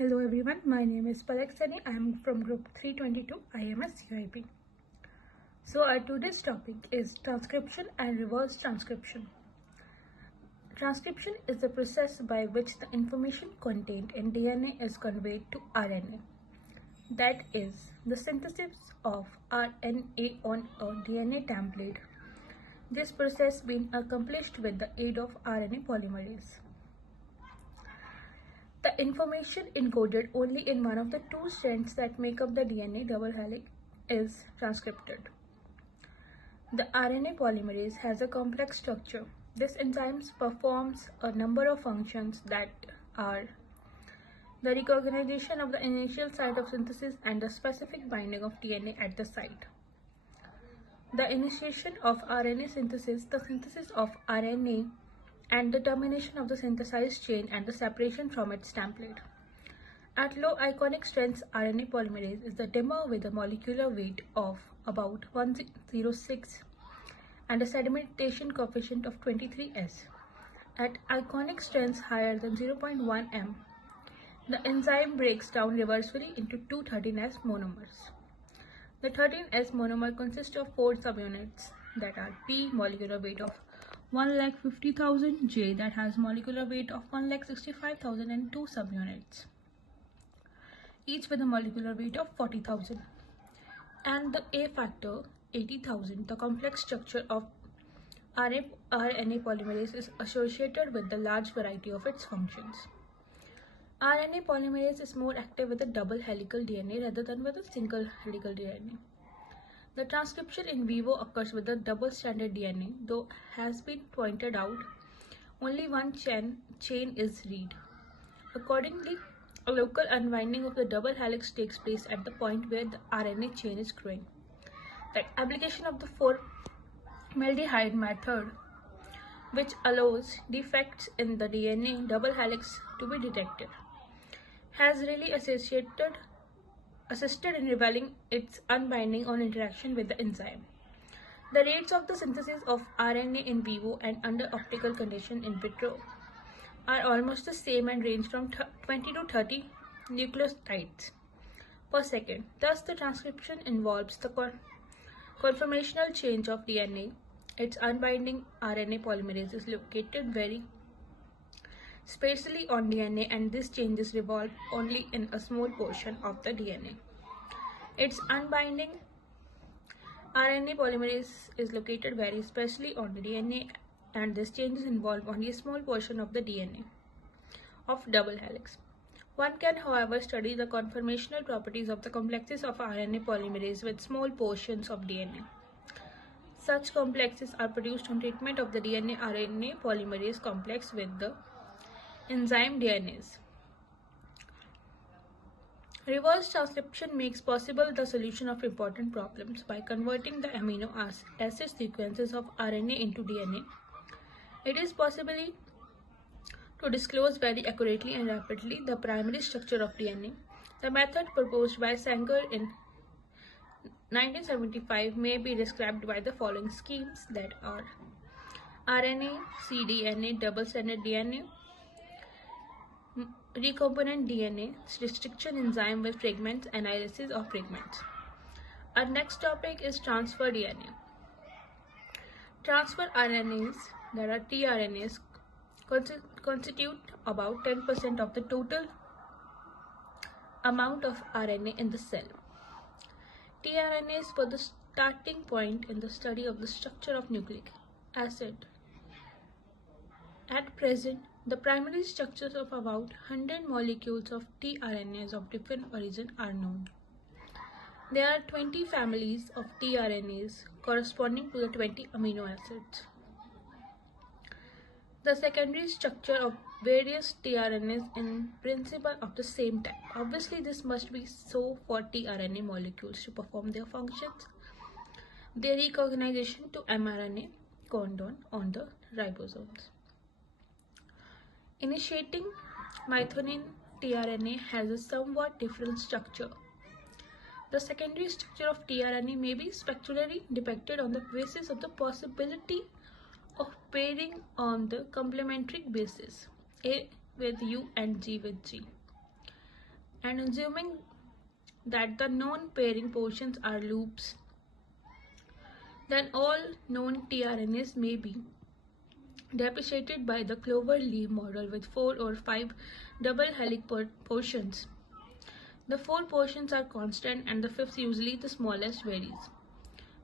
Hello everyone, my name is Palak. I am from group 322 IMS UIP. So our today's topic is transcription and reverse transcription. Transcription is the process by which the information contained in DNA is conveyed to RNA. That is, the synthesis of RNA on a DNA template. This process being accomplished with the aid of RNA polymerase. The information encoded only in one of the two strands that make up the DNA double helix is transcripted. The RNA polymerase has a complex structure. This enzyme performs a number of functions that are the recognition of the initial site of synthesis and the specific binding of DNA at the site. The initiation of RNA synthesis, the synthesis of RNA, and the termination of the synthesized chain and the separation from its template. At low ionic strength, RNA polymerase is the dimmer with a molecular weight of about 106 and a sedimentation coefficient of 23S. At ionic strengths higher than 0.1 m, the enzyme breaks down reversibly into two 13S monomers. The 13S monomer consists of 4 subunits that are P, molecular weight of 1,50,000, J, that has molecular weight of 1,65,000, and 2 subunits, each with a molecular weight of 40,000, and the A factor 80,000. The complex structure of RNA polymerase is associated with the large variety of its functions. RNA polymerase is more active with a double helical DNA rather than with a single helical DNA. The transcription in vivo occurs with a double-stranded DNA, though has been pointed out only one chain is read. Accordingly, a local unwinding of the double helix takes place at the point where the RNA chain is growing. The application of the formaldehyde method, which allows defects in the DNA double helix to be detected, has really assisted in revealing its unbinding on interaction with the enzyme. The rates of the synthesis of RNA in vivo and under optical condition in vitro are almost the same and range from 20 to 30 nucleotides per second. Thus, the transcription involves the conformational change of DNA. Its unbinding RNA polymerase is located very spatially on DNA, and these changes revolve only in a small portion of the DNA. Its unbinding RNA polymerase is located very spatially on the DNA, and these changes involve only a small portion of the DNA of double helix. One can, however, study the conformational properties of the complexes of RNA polymerase with small portions of DNA. Such complexes are produced on treatment of the DNA-RNA polymerase complex with the enzyme DNase. Reverse transcription makes possible the solution of important problems by converting the amino acid sequences of RNA into DNA. It is possible to disclose very accurately and rapidly the primary structure of DNA. The method proposed by Sanger in 1975 may be described by the following schemes, that are RNA, cDNA, double-stranded DNA, recombinant DNA, restriction enzyme with fragments, analysis of fragments. Our next topic is transfer DNA. Transfer RNAs, that are tRNAs, constitute about 10% of the total amount of RNA in the cell. tRNAs were the starting point in the study of the structure of nucleic acid. At present, the primary structures of about 100 molecules of tRNAs of different origin are known. There are 20 families of tRNAs corresponding to the 20 amino acids. The secondary structure of various tRNAs in principle of the same type. Obviously, this must be so for tRNA molecules to perform their functions. Their recognition to mRNA codon on the ribosomes. Initiating methionine tRNA has a somewhat different structure. The secondary structure of tRNA may be spectrally depicted on the basis of the possibility of pairing on the complementary basis, A with U and G with G. And assuming that the non-pairing portions are loops, then all known tRNAs may be depreciated by the clover-leaf model with 4 or 5 double helix portions. The 4 portions are constant and the fifth, usually the smallest, varies.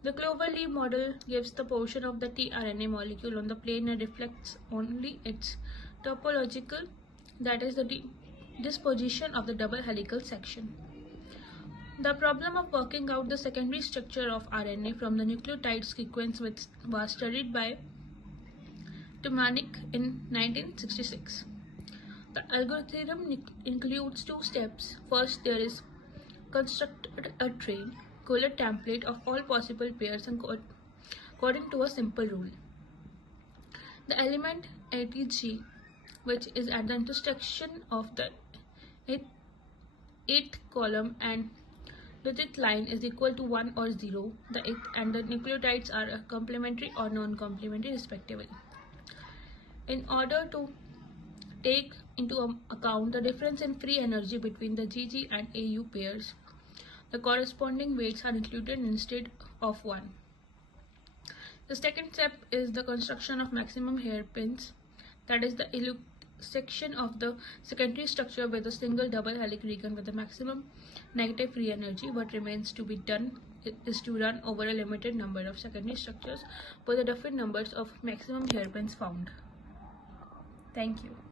The clover-leaf model gives the portion of the tRNA molecule on the plane and reflects only its topological, that is the disposition of the double helical section. The problem of working out the secondary structure of RNA from the nucleotide sequence was studied by Tumanik in 1966. The algorithm includes 2 steps. First, there is constructed a train Euler template of all possible pairs according to a simple rule. The element ATG, which is at the intersection of the 8th column and digit line, is equal to 1 or 0. The 8th and the nucleotides are complementary or non-complementary respectively. In order to take into account the difference in free energy between the GG and AU pairs, the corresponding weights are included instead of 1. The second step is the construction of maximum hairpins, that is the section of the secondary structure with a single double helix region with the maximum negative free energy. What remains to be done is to run over a limited number of secondary structures for the different numbers of maximum hairpins found. Thank you.